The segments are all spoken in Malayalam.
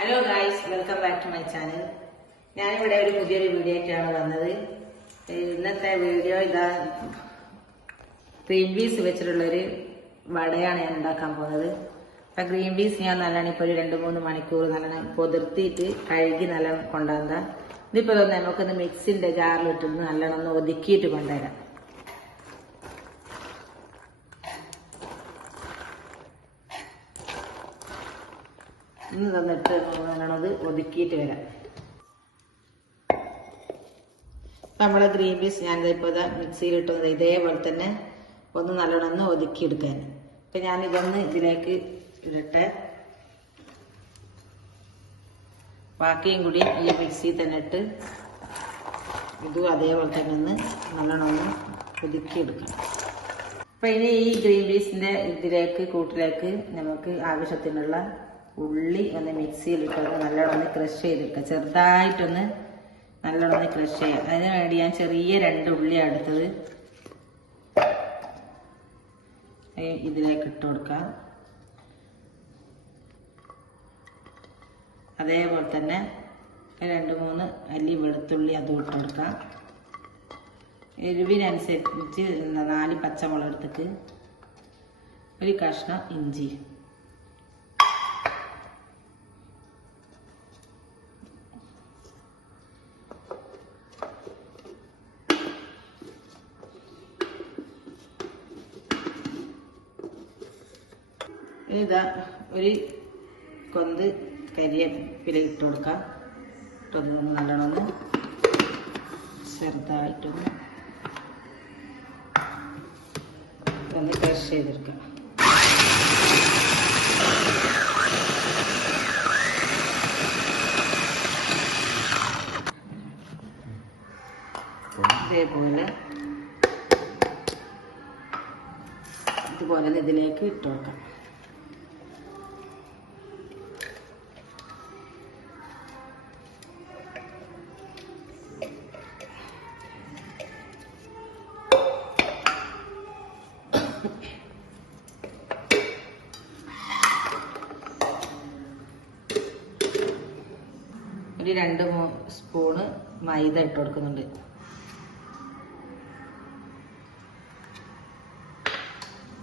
Hello guys welcome back to my channel ഞാനിവിടെ ഒരു പുതിയൊരു വീഡിയോ ആയിട്ടാണ് വന്നത്. ഇന്നത്തെ വീഡിയോ ഇതാ ഗ്രീൻ പീസ് വെച്ചിട്ടുള്ളൊരു വടയാണ് ഞാൻ ഉണ്ടാക്കാൻ പോകുന്നത്. അപ്പം ഗ്രീൻ പീസ് ഞാൻ നല്ലോണം ഇപ്പോൾ ഒരു രണ്ട് മൂന്ന് മണിക്കൂർ നല്ലോണം പൊതിർത്തിയിട്ട് കഴുകി നല്ലോണം കൊണ്ടുവന്ന ഇതിപ്പോൾ ഇതൊന്ന് നമുക്കൊന്ന് മിക്സിന്റെ ജാറിലിട്ടൊന്ന് നല്ലോണം ഒന്ന് ഒതുക്കിയിട്ട് കൊണ്ടുവരാം. ഇന്ന് തന്നിട്ട് അത് ഒതുക്കിയിട്ട് വരാം. നമ്മുടെ ഗ്രീൻ പീസ് ഞാൻ ഇപ്പോൾ ഇതാ മിക്സിയിലിട്ടത്. ഇതേപോലെ തന്നെ ഒന്ന് നല്ലോണം ഒന്ന് ഒതുക്കിയെടുക്കാൻ. അപ്പം ഞാൻ ഇതൊന്ന് ഇതിലേക്ക് ഇടട്ടെ. ബാക്കിയും കൂടി ഈ മിക്സിയിൽ തന്നെ ഇട്ട് ഇതും അതേപോലെ തന്നെ ഒന്ന് നല്ലോണം ഒന്ന് ഒതുക്കിയെടുക്കാം അപ്പം ഇനി ഈ ഗ്രീൻ പീസിന്റെ ഇതിലേക്ക് കൂട്ടിലേക്ക് നമുക്ക് ആവശ്യത്തിനുള്ള ഉള്ളി ഒന്ന് മിക്സിയിലിട്ടൊന്ന് നല്ലോണം ക്രഷ് ചെയ്തെടുക്കുക ചെറുതായിട്ടൊന്ന് നല്ലോണം ക്രഷ് ചെയ്യാം. അതിന് വേണ്ടി ഞാൻ ചെറിയ രണ്ട് ഉള്ളിയാണ് എടുത്തത്. ഇതിലേക്ക് ഇട്ട് കൊടുക്കാം. അതേപോലെ തന്നെ രണ്ട് മൂന്ന് അല്ലി വെളുത്തുള്ളി അതും ഇട്ട് കൊടുക്കാം. എരിവിനനുസരിച്ച് നാല് പച്ചമുളക് എടുത്തിട്ട് ഒരു കഷ്ണം ഇഞ്ചി ഇതാ ഒരു കൊന്ത് കരിയേപ്പില ഇട്ട് കൊടുക്കാം. ഇട്ടൊന്ന് നല്ലോണം ചെറുതായിട്ടൊന്ന് ഒന്ന് ക്രഷ് ചെയ്തെടുക്കാം. ഇതേപോലെ ഇതുപോലെ ഇതിലേക്ക് ഇട്ട് കൊടുക്കാം. ഒരു രണ്ട് സ്പൂണ് മൈദ ഇട്ട് കൊടുക്കുന്നുണ്ട്.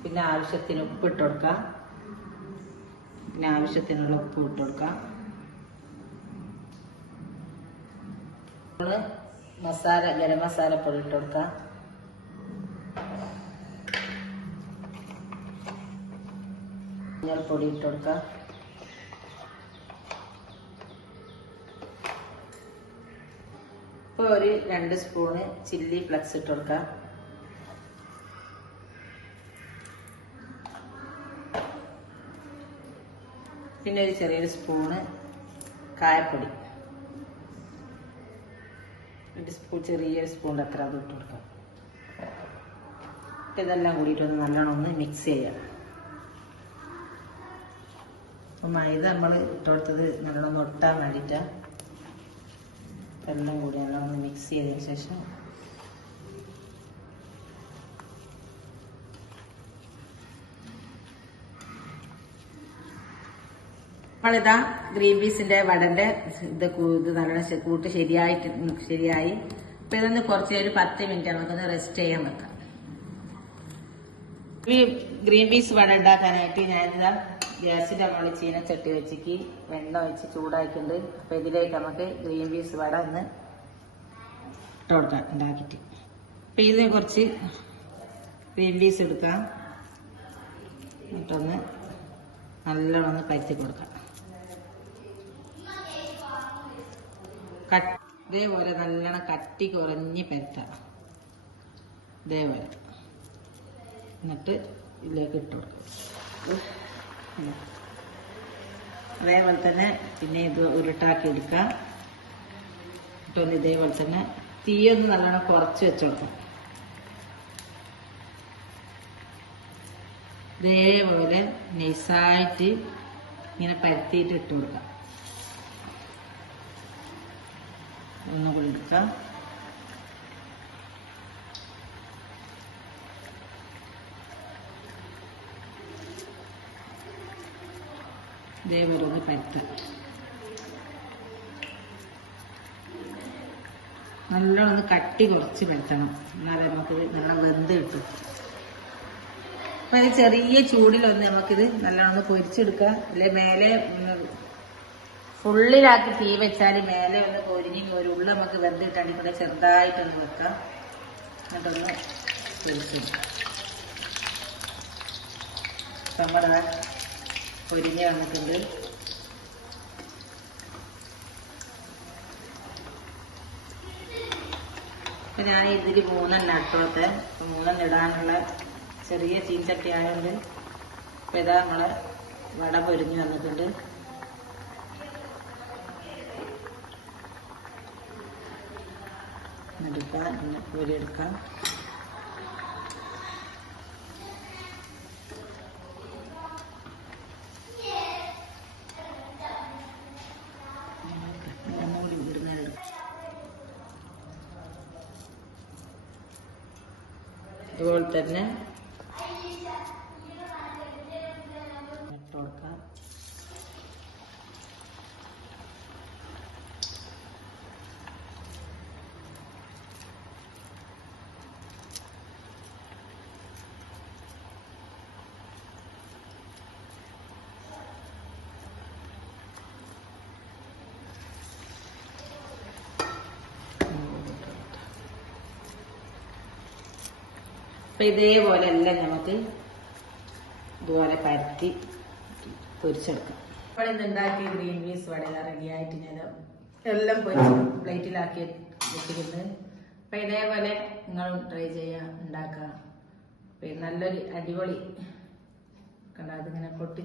പിന്നെ ആവശ്യത്തിന് ഉപ്പ് ഇട്ട് കൊടുക്കാം. പിന്നെ ആവശ്യത്തിനുള്ള ഉപ്പ് ഇട്ട് കൊടുക്കാം. മസാല ഗരം മസാല പൊടി ഇട്ട് കൊടുക്കാം. മഞ്ഞൾപ്പൊടി ഇട്ട് കൊടുക്കാം. ഇപ്പോൾ ഒരു രണ്ട് സ്പൂണ് ചില്ലി ഫ്ലക്സ് ഇട്ട് കൊടുക്കാം. പിന്നെ ഒരു ചെറിയൊരു സ്പൂണ് കായപ്പൊടി. ഒരു സ്പൂ ചെറിയൊരു സ്പൂണിന്റെ അത്ര അത് ഇട്ട് കൊടുക്കാം. ഇതെല്ലാം കൂടിയിട്ടൊന്ന് നല്ലോണം ഒന്ന് മിക്സ് ചെയ്യാം. അപ്പം മൈദ നമ്മൾ ഇട്ടുകൊടുത്തത് നല്ലോണം ഒട്ടാൻ വേണ്ടിയിട്ടാണ് എല്ലാം കൂടി നല്ലോണം മിക്സ് ചെയ്തതിന് ശേഷം. നമ്മളിതാ ഗ്രീൻ പീസിന്റെ വടന്റെ ഇത് ഇത് നല്ല കൂട്ട് ശരിയായിട്ട് ശരിയായി. അപ്പൊ ഇതൊന്ന് കുറച്ച് ഒരു പത്ത് മിനിറ്റ് നമുക്കൊന്ന് റെസ്റ്റ് ചെയ്യാൻ വെക്കാം. ഈ ഗ്രീൻ പീസ് വട ഉണ്ടാക്കാനായിട്ട് ഞാനിതാ ഗ്യാസിന്റെ മുകളിൽ ചീനച്ചട്ടി വെച്ചിക്ക് വെണ്ണ വെച്ച് ചൂടാക്കിയിട്ടുണ്ട്. അപ്പൊ ഇതിലേക്ക് നമുക്ക് ഗ്രീൻ പീസ് വട ഒന്ന് ഇട്ട് കൊടുക്കാം ഉണ്ടാക്കിയിട്ട്. അപ്പൊ ഇതിന് കുറച്ച് ഗ്രീൻ പീസ് എടുക്കാം. എന്നിട്ടൊന്ന് നല്ലോണം ഒന്ന് പരത്തി കൊടുക്കാം. ഇതേപോലെ നല്ലോണം കട്ടി കുറഞ്ഞ് പരത്താം ഇതേപോലെ. എന്നിട്ട് ഇതിലേക്ക് ഇട്ട് കൊടുക്കാം. അതേപോലെ തന്നെ പിന്നെ ഇത് ഉരുട്ടാക്കി എടുക്കാം ഇട്ടൊന്ന് ഇതേപോലെ തന്നെ തീയൊന്ന് നല്ലോണം കുറച്ച് വെച്ചോക്കാം ഇതേപോലെ നൈസായിട്ട് ഇങ്ങനെ പരത്തിയിട്ട് ഇട്ട് കൊടുക്കാം. ഒന്നും കൂടി എടുക്കാം. ഇതേ വരുന്ന പരുത്ത് നല്ലോണം കട്ടി കുറച്ച് പരുത്തണം എന്നാലേ നമുക്കിത് നല്ല വെന്ത് കിട്ടും. അപ്പം അത് ചെറിയ ചൂടിലൊന്ന് നമുക്കിത് നല്ലോണം പൊരിച്ചെടുക്കുക അല്ലെ മേലെ ഫുള്ളിലാക്കി തീ വെച്ചാൽ മേലെ ഒന്ന് പൊരിഞ്ഞ് ഒരു ഉള്ളിൽ നമുക്ക് വെന്തിട്ടാണ് ഇവിടെ ചെറുതായിട്ടൊന്ന് വെക്കാം. എന്നിട്ടൊന്ന് പൊരിച്ചെടുക്കാം. നമ്മുടെ പൊരിഞ്ഞ് വന്നിട്ടുണ്ട്. ഇപ്പൊ ഞാൻ ഇതിൽ മൂന്നെണ്ണ അട്ടോത്തെ മൂന്നെണ്ണ ഇടാനുള്ള ചെറിയ ചീൻചട്ടി ആയതുകൊണ്ട് ഇപ്പൊ ഇതാ നമ്മളെ വട പൊരിഞ്ഞ് വന്നിട്ടുണ്ട്. എടുക്കാം പിന്നെ പൊരി എടുക്കാം. അതുപോലെ തന്നെ ഇട്ട് കൊടുക്കാം അപ്പൊ ഇതേപോലെ എല്ലാം നമുക്ക് ഇതുപോലെ പരത്തി പൊരിച്ചെടുക്കാം. ഇപ്പോൾ ഉണ്ടാക്കി ഗ്രീൻ പീസ് വട റെഡി ആയിട്ട് ഞാൻ എല്ലാം പൊരിച്ച് പ്ലേറ്റിലാക്കി വെച്ചിരുന്നത് അപ്പൊ ഇതേപോലെ നിങ്ങളും ട്രൈ ചെയ്യുക ഉണ്ടാക്കുക പിന്നെ നല്ലൊരു അടിപൊളി. കണ്ടാ അതിങ്ങനെ പൊട്ടി